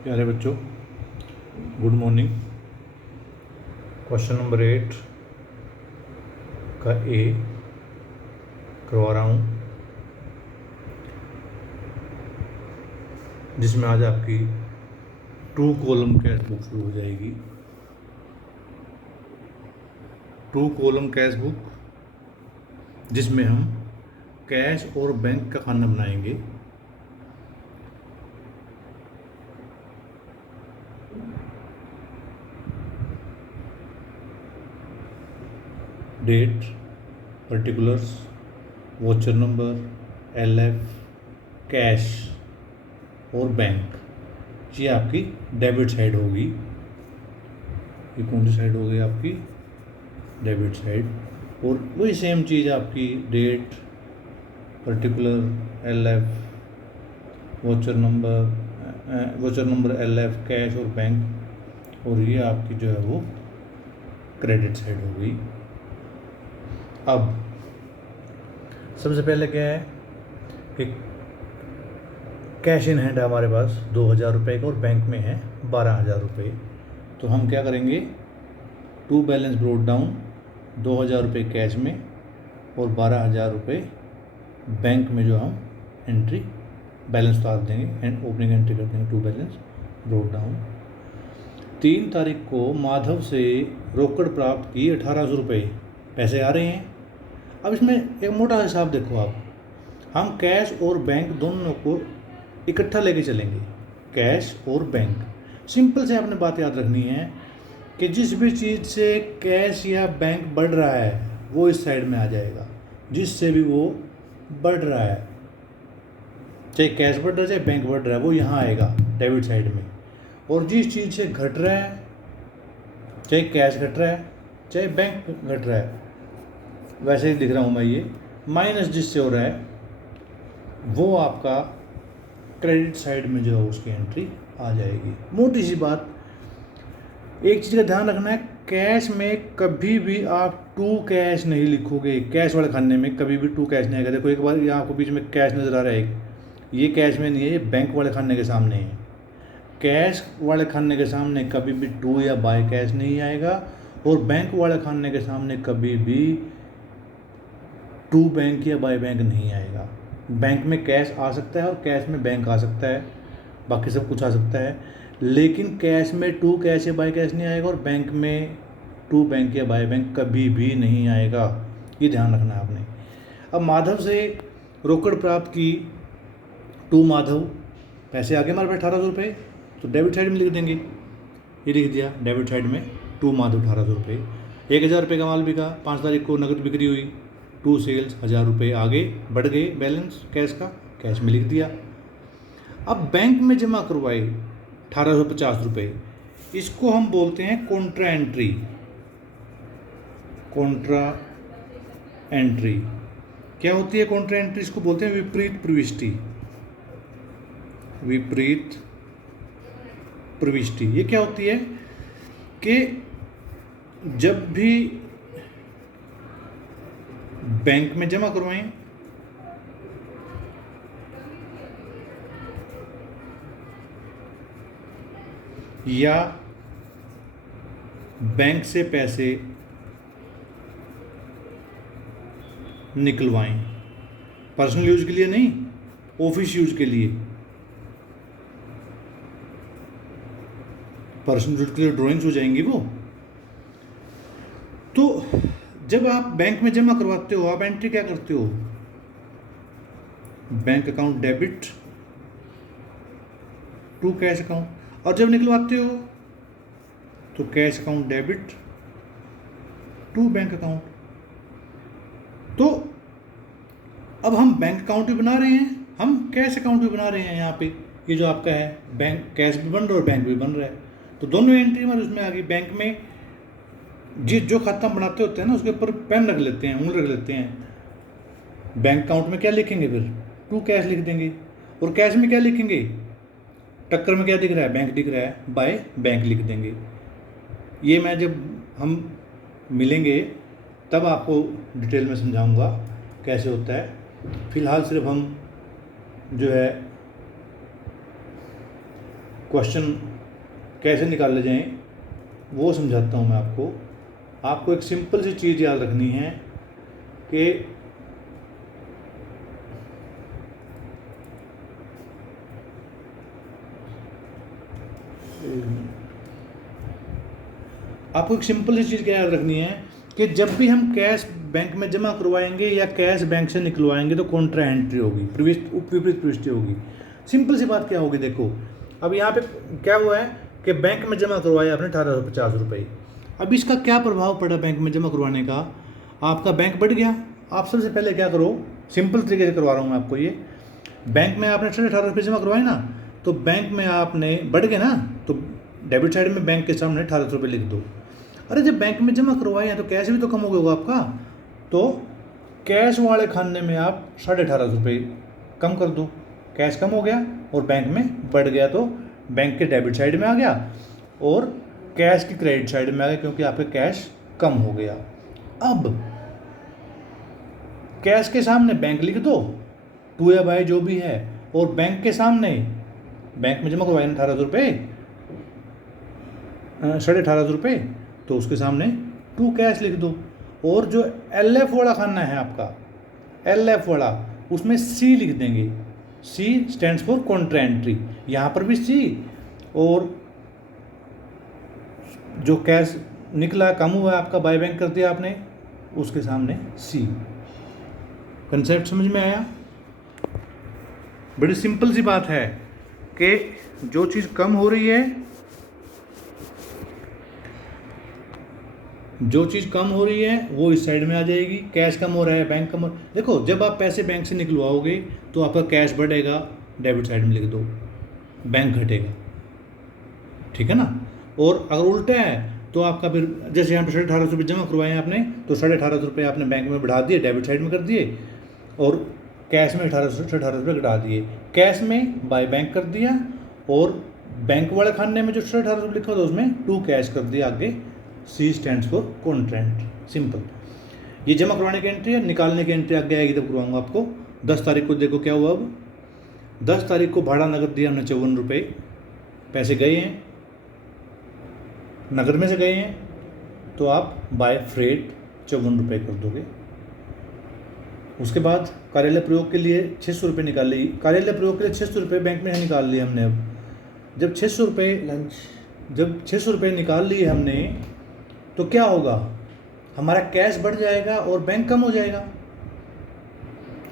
प्यारे बच्चों, good morning. Question number 8 का ए करवा रहा हूँ, जिसमें आज आपकी 2 कॉलम कैश बुक शुरू हो जाएगी। 2 कॉलम कैश बुक, जिसमें हम कैश और बैंक का खाना बनाएंगे। Date, particulars, voucher number, LF, cash और बैंक, ये आपकी डेबिट साइड होगी। ये कौन सी साइड होगी? आपकी डेबिट साइड। और वही सेम चीज़ आपकी date, particular, LF, voucher number LF, cash और बैंक, और ये आपकी जो है वो क्रेडिट साइड होगी। अब सबसे पहले क्या है कि कैश इन हैंड है हमारे पास 2000 रुपये का और बैंक में है 12,000 रुपये। तो हम क्या करेंगे, 2 बैलेंस ब्रोट डाउन, 2000 रुपये कैश में और 12,000 रुपये बैंक में जो हम एंट्री बैलेंस उतार देंगे एंड ओपनिंग एंट्री कर देंगे। 2 बैलेंस ब्रोट डाउन। 3 तारीख को माधव से रोकड़ प्राप्त की 1800 रुपये, पैसे आ रहे हैं। अब इसमें एक मोटा हिसाब देखो आप, हम कैश और बैंक दोनों को इकट्ठा लेके चलेंगे। कैश और बैंक, सिंपल से आपने बात याद रखनी है कि जिस भी चीज़ से कैश या बैंक बढ़ रहा है वो इस साइड में आ जाएगा। जिससे भी वो बढ़ रहा है, चाहे कैश बढ़ रहा है चाहे बैंक बढ़ रहा है, वो यहाँ आएगा डेबिट साइड में। और जिस चीज़ से घट रहा है, चाहे कैश घट रहा है चाहे बैंक घट रहा है, वैसे ही दिख रहा हूँ मैं, ये माइनस जिससे हो रहा है वो आपका क्रेडिट साइड में जो है उसकी एंट्री आ जाएगी। मोटी सी बात, एक चीज़ का ध्यान रखना है, कैश में कभी भी आप 2 कैश नहीं लिखोगे। कैश वाले खाने में कभी भी 2 कैश नहीं आएगा। देखो एक बार यहाँ आपको बीच में कैश नज़र आ रहा है, ये कैश में नहीं है, ये बैंक वाले खाने के सामने है। कैश वाले खाने के सामने कभी भी 2 या बाय कैश नहीं आएगा, और बैंक वाले खाने के सामने कभी भी 2 बैंक या बाय बैंक नहीं आएगा। बैंक में कैश आ सकता है और कैश में बैंक आ सकता है, बाकी सब कुछ आ सकता है, लेकिन कैश में 2 कैश या बाय कैश नहीं आएगा और बैंक में 2 बैंक या बाय बैंक कभी भी नहीं आएगा। ये ध्यान रखना है आपने। अब माधव से रोकड़ प्राप्त की 2 माधव, पैसे आ गए हमारे पास 1800 रुपये, तो डेबिट साइड में लिख देंगे। ये लिख दिया डेबिट साइड में 2 माधव 1800 रुपये। 1000 रुपये का माल बिका, 5 तारीख को नकद बिक्री हुई, 2 सेल्स 1000 रुपये आगे बढ़ गए बैलेंस कैश का, कैश में लिख दिया। अब बैंक में जमा करवाए 1850 रुपये, इसको हम बोलते हैं कॉन्ट्रा एंट्री। कॉन्ट्रा एंट्री क्या होती है? कॉन्ट्रा एंट्री इसको बोलते हैं विपरीत प्रविष्टि। विपरीत प्रविष्टि ये क्या होती है कि जब भी बैंक में जमा करवाएं या बैंक से पैसे निकलवाएं, पर्सनल यूज के लिए नहीं, ऑफिस यूज के लिए। पर्सनल यूज के लिए ड्राइंग्स हो जाएंगी वो। तो जब आप बैंक में जमा करवाते हो, आप एंट्री क्या करते हो? Bank account debit to cash account, और जब निकलवाते हो तो cash account debit to bank account. तो अब हम बैंक अकाउंट भी बना रहे हैं, हम कैश अकाउंट भी बना रहे हैं। यहाँ पे ये जो आपका है, बैंक कैश भी बन रहा है और बैंक भी बन रहा है, तो दोनों एंट्री हमारी उसमें आ गई। बैंक में जो खाता हम बनाते होते हैं ना, उसके ऊपर पेन रख लेते हैं, उंगली रख लेते हैं। बैंक अकाउंट में क्या लिखेंगे? फिर 2 कैश लिख देंगे। और कैश में क्या लिखेंगे? टक्कर में क्या दिख रहा है? बैंक दिख रहा है, बाय बैंक लिख देंगे। ये मैं जब हम मिलेंगे तब आपको डिटेल में समझाऊंगा कैसे होता है। फ़िलहाल सिर्फ हम जो है क्वेश्चन कैसे निकाले जाएं वो समझाता हूँ मैं आपको। आपको एक सिंपल सी चीज़ याद रखनी है कि आपको एक सिंपल सी चीज़ क्या याद रखनी है कि जब भी हम कैश बैंक में जमा करवाएंगे या कैश बैंक से निकलवाएंगे तो कॉन्ट्रा एंट्री होगी, विपरीत प्रविष्टि होगी। सिंपल सी बात क्या होगी, देखो अब यहाँ पे क्या हुआ है कि बैंक में जमा करवाया आपने 1850 रुपये। अब इसका क्या प्रभाव पड़ा बैंक में जमा करवाने का, आपका बैंक बढ़ गया। आप सबसे पहले क्या करो, सिंपल तरीके से करवा रहा हूँ मैं आपको ये। बैंक में आपने 18 रुपये जमा करवाए ना, तो बैंक में आपने बढ़ गए ना, तो डेबिट साइड में बैंक के सामने 18 रुपये लिख दो। अरे जब बैंक में जमा करवाए हैं तो कैश भी तो कम हो गया होगा आपका, तो कैश वाले खाने में आप 18.5 रुपये कम कर दो। कैश कम हो गया और बैंक में बढ़ गया, तो बैंक के डेबिट साइड में आ गया और कैश की क्रेडिट साइड में आ गया, क्योंकि आपका कैश कम हो गया। अब कैश के सामने बैंक लिख दो, टू या बाय जो भी है, और बैंक के सामने बैंक में जमा करवाए 18 रुपये 18.5 रुपये, तो उसके सामने टू कैश लिख दो। और जो LF वाला खाना है आपका, LF वाला, उसमें C लिख देंगे। C stands for Contra entry, यहाँ पर भी C, और जो कैश निकला कम हुआ आपका, बाय बैंक कर दिया आपने, उसके सामने C। कंसेप्ट समझ में आया? बड़ी सिंपल सी बात है कि जो चीज़ कम हो रही है, वो इस साइड में आ जाएगी। कैश कम हो रहा है, बैंक कम हो, देखो जब आप पैसे बैंक से निकलवाओगे तो आपका कैश बढ़ेगा, डेबिट साइड में लिख दो, बैंक घटेगा, ठीक है ना। और अगर उल्टा है तो आपका फिर जैसे यहाँ पे 18.5 रुपये जमा करवाए आपने, तो 18.5 रुपये आपने बैंक में बढ़ा दिए, डेबिट साइड में कर दिए, और कैश में 18 रुपये घटा दिए। कैश में बाय बैंक कर दिया, और बैंक वाले खाने में जो 18 रुपये लिखा था उसमें टू कैश कर दिया आगे। C stands for Contra entry, simple. ये जमा करवाने की एंट्री है, निकालने की एंट्री आगे आएगी तब करवाऊंगा आपको। 10 तारीख को देखो क्या हुआ। अब 10 तारीख को भाड़ा नगद दिया हमने 54 रुपये, पैसे गए हैं, नगद में से गए हैं, तो आप बाय फ्रेट 54 रुपये कर दोगे। उसके बाद कार्यालय प्रयोग के लिए 600 रुपये निकाल ली। कार्यालय प्रयोग के लिए 600 रुपये बैंक में निकाल लिए हमने। अब जब 600 रुपये निकाल लिए हमने, तो क्या होगा, हमारा कैश बढ़ जाएगा और बैंक कम हो जाएगा।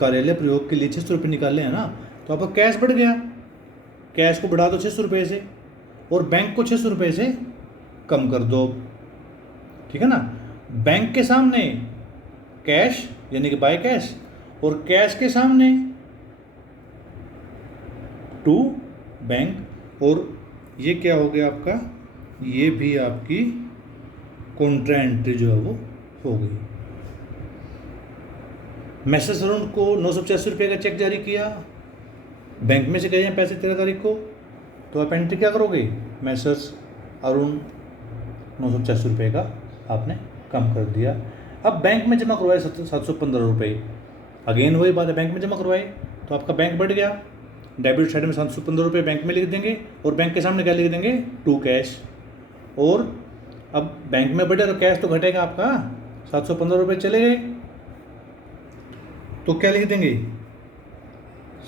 कार्यालय प्रयोग के लिए 600 रुपये निकाले हैं ना, तो आपका कैश बढ़ गया, कैश को बढ़ा दो 600 रुपये से, और बैंक को 600 रुपये से कम कर दो, ठीक है ना। बैंक के सामने कैश यानी कि बाय कैश, और कैश के सामने टू बैंक, और ये क्या हो गया आपका, ये भी आपकी कॉन्ट्रा एंट्री जो है वो हो गई। मैसेज अरुण को 985 रुपये का चेक जारी किया, बैंक में से गए हैं पैसे 13 तारीख को, तो आप एंट्री क्या करोगे, मैसेज अरुण 985 रुपये का आपने कम कर दिया। अब बैंक में जमा करवाए 715 रुपये, अगेन वही बात है, बैंक में जमा करवाए तो आपका बैंक बढ़ गया, डेबिट साइड में 715 रुपये बैंक में लिख देंगे, और बैंक के सामने क्या लिख देंगे, टू कैश। और अब बैंक में बढ़े तो कैश तो घटेगा आपका, 715 रुपये चले गए, तो क्या लिख देंगे,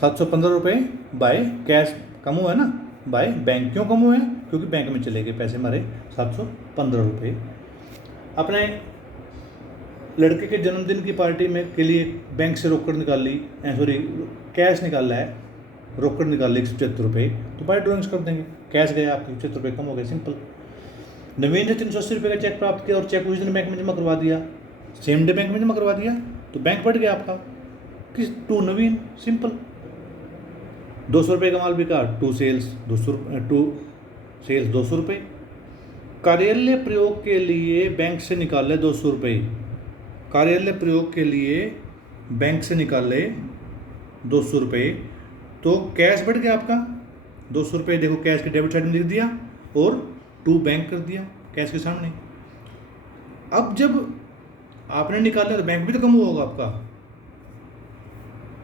715 रुपये बाय कैश कम हुआ है ना, बाय बैंक। क्यों कम हुए हैं, क्योंकि बैंक में चले गए पैसे हमारे 715 रुपये। अपने लड़के के जन्मदिन की पार्टी में के लिए बैंक से रोकड़ निकाल ली, कैश निकाला है, रोकड़ निकाल ली 175 रुपये, तो बाय ड्रॉइंग्स कर देंगे, कैश गए आपके 175 रुपये कम हो गए, सिंपल। नवीन ने 380 रुपये का चेक प्राप्त किया और चेक उसी दिन बैंक में जमा करवा दिया, सेम डे बैंक में जमा करवा दिया, तो बैंक बढ़ गया आपका, किस, टू नवीन, सिंपल। 200 रुपये का माल बिका, टू सेल्स 200 रुपये। कार्यालय प्रयोग के लिए बैंक से निकाले 200 रुपये, कार्यालय प्रयोग के लिए बैंक से निकाले 200 रुपये, तो कैश बढ़ गया आपका 200 रुपये, देखो कैश के डेबिट साइड में लिख दिया, और टू बैंक कर दिया कैश के सामने। अब जब आपने निकाला तो बैंक भी तो कम हुआ होगा आपका,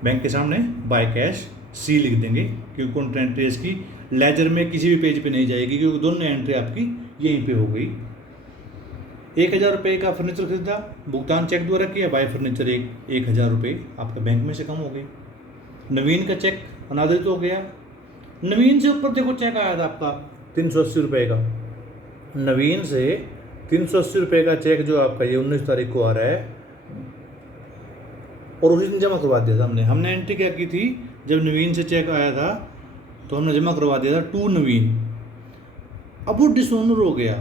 बैंक के सामने बाय कैश सी लिख देंगे, क्योंकि काउंटर एंट्री इसकी लेजर में किसी भी पेज पे नहीं जाएगी, क्योंकि दोनों एंट्री आपकी यहीं पे हो गई। 1,000 रुपये का फर्नीचर खरीदा, भुगतान चेक द्वारा किया, बाय फर्नीचर 1,000 रुपये आपका बैंक में से कम हो गई। नवीन का चेक अनादरित हो गया। नवीन से ऊपर देखो चेक आया था आपका 380 रुपये का। नवीन से 380 रुपये का चेक जो आपका ये 19 तारीख को आ रहा है, और उसी दिन जमा करवा दिया था हमने एंट्री क्या की थी, जब नवीन से चेक आया था तो हमने जमा करवा दिया था टू नवीन। अब वो डिसऑनर हो गया।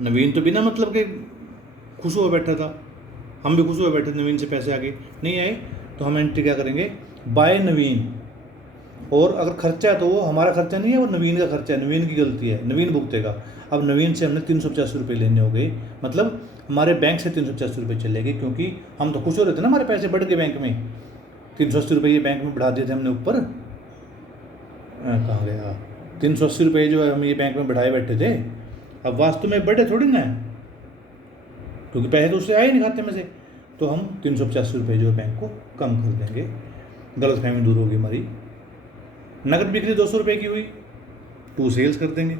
नवीन तो बिना मतलब के खुश हुआ बैठा था, हम भी खुश हुए बैठे, नवीन से पैसे आगे नहीं आए, तो हम एंट्री क्या करेंगे, बाय नवीन। और अगर खर्चा है तो वो हमारा खर्चा नहीं है, वो नवीन का खर्चा है, नवीन की गलती है, नवीन भुगतेगा। अब नवीन से हमने 385 रुपये लेने हो गए, मतलब हमारे बैंक से 385 रुपये चले गए, क्योंकि हम तो खुश हो रहे थे ना, हमारे पैसे बढ़ गए बैंक में। 380 रुपये बैंक में बढ़ा दिए थे हमने ऊपर, कहाँ गया, 380 रुपये जो है हम ये बैंक में बढ़ाए बैठे थे, अब वास्तव में बढ़े थोड़ी ना है, क्योंकि पैसे तो उससे आए नहीं खाते में से, तो हम 385 रुपये जो है बैंक को कम कर देंगे। गलतफहमी दूर होगी हमारी। नगद बिक्री 200 रुपये की हुई, टू सेल्स कर देंगे।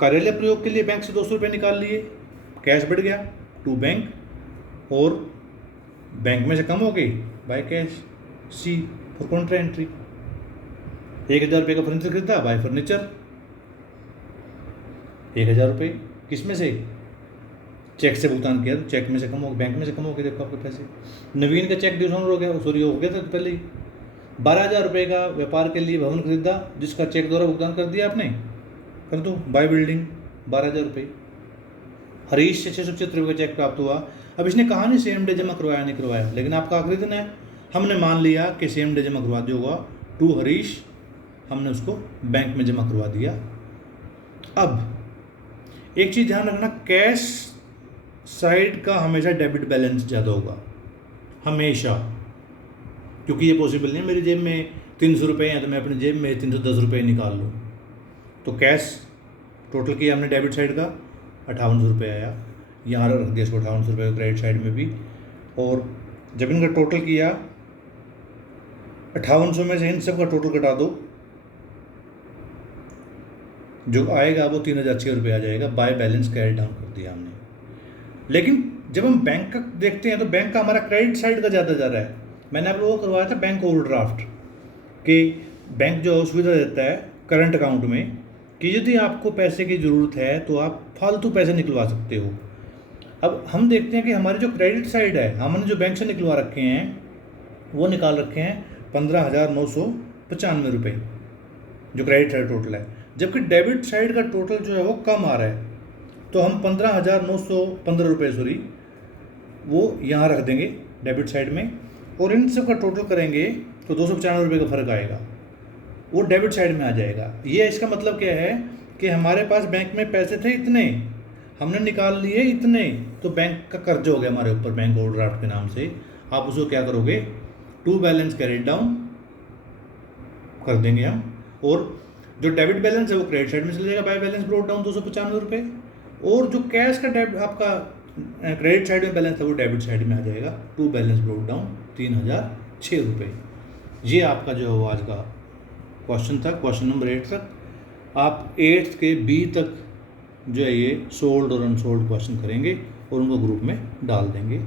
कार्यालय प्रयोग के लिए बैंक से 200 रुपये निकाल लिए, कैश बढ़ गया, टू बैंक, और बैंक में से कम हो गई, by cash, C for counter entry. 1,000 रुपये का फर्नीचर खरीदा, बाय फर्नीचर 1,000 रुपये, किस में से, चेक से भुगतान किया, तो चेक में से कम हो, बैंक में से कम हो गए, देखो आपके पैसे। नवीन का चेक डिसऑनर हो गया, सॉरी हो गया था पहले ही। 12,000 रुपये का व्यापार के लिए भवन खरीदा, जिसका चेक द्वारा भुगतान कर दिया आपने, कर दो, बाय बिल्डिंग 12,000 रुपये। हरीश से 675 रुपये का चेक प्राप्त हुआ। अब इसने कहा नहीं सेम डे जमा करवाया नहीं करवाया, लेकिन आपका आखिरी दिन है, हमने मान लिया कि सेम डे जमा करवा दिया होगा, टू हरीश, हमने उसको बैंक में जमा करवा दिया। अब एक चीज़ ध्यान रखना, कैश साइड का हमेशा डेबिट बैलेंस ज़्यादा होगा, हमेशा, क्योंकि ये पॉसिबल नहीं है मेरी जेब में 300 रुपये हैं तो मैं अपनी जेब में 310 रुपये निकाल लूँ। तो कैश टोटल किया हमने डेबिट साइड का 5800 रुपये आया, यहाँ रख दिया इसको 5800 रुपये क्रेडिट साइड में भी। और जब इनका टोटल किया 5800 में से इन सब का टोटल घटा दो, जो आएगा वो 3,006 रुपये आ जाएगा। बाय बैलेंस कैरी डाउन कर दिया हमने। लेकिन जब हम बैंक का देखते हैं तो बैंक का हमारा क्रेडिट साइड का ज़्यादा जा रहा है। मैंने आप लोगों को करवाया था बैंक ओवरड्राफ्ट, कि बैंक जो सुविधा देता है करंट अकाउंट में कि यदि आपको पैसे की ज़रूरत है तो आप फालतू पैसे निकलवा सकते हो। अब हम देखते हैं कि हमारी जो क्रेडिट साइड है, हमने जो बैंक से निकलवा रखे हैं वो निकाल रखे हैं 15,995 रुपये, जो क्रेडिट साइड टोटल है, जबकि डेबिट साइड का टोटल जो है वो कम आ रहा है। तो हम 15,915 रुपये सॉरी वो यहाँ रख देंगे डेबिट साइड में, और इन सब का टोटल करेंगे तो 295 रुपये का फ़र्क आएगा, वो डेबिट साइड में आ जाएगा। ये इसका मतलब क्या है कि हमारे पास बैंक में पैसे थे इतने, हमने निकाल लिए इतने, तो बैंक का कर्ज हो गया हमारे ऊपर बैंक ओवरड्राफ्ट के नाम से। आप उसको क्या करोगे, टू बैलेंस कैरिड डाउन कर देंगे हम, और जो डेबिट बैलेंस है वो क्रेडिट साइड में चले जाएगा, बाय बैलेंस ब्रोट डाउन 295 रुपये, और जो कैश का आपका क्रेडिट साइड में बैलेंस है वो डेबिट साइड में आ जाएगा, टू बैलेंस ब्रोट डाउन 3,006 रुपये। ये आपका जो है वो आज का क्वेश्चन था, क्वेश्चन नंबर 8 तक। आप 8th के बी तक जो है ये सोल्ड और अनसोल्ड क्वेश्चन करेंगे और उनको ग्रुप में डाल देंगे।